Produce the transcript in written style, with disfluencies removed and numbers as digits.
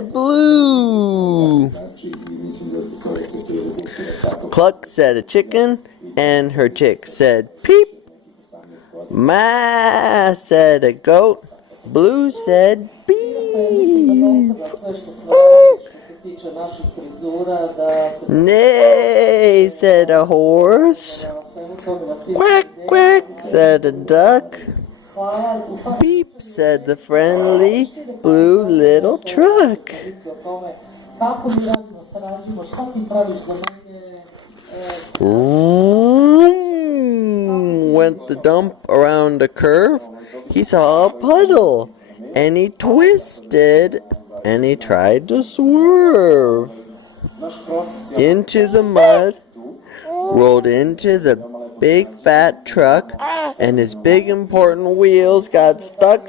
Blue. Cluck said a chicken, and her chick said peep. Ma said a goat, Blue said beep. Neigh said a horse. Quack quack said a duck. Beep said the friendly blue little truck. Vroom went the dump around a curve. He saw a puddle, and he twisted, and he tried to swerve into the mud, rolled into the big fat truck, and his big important wheels got stuck.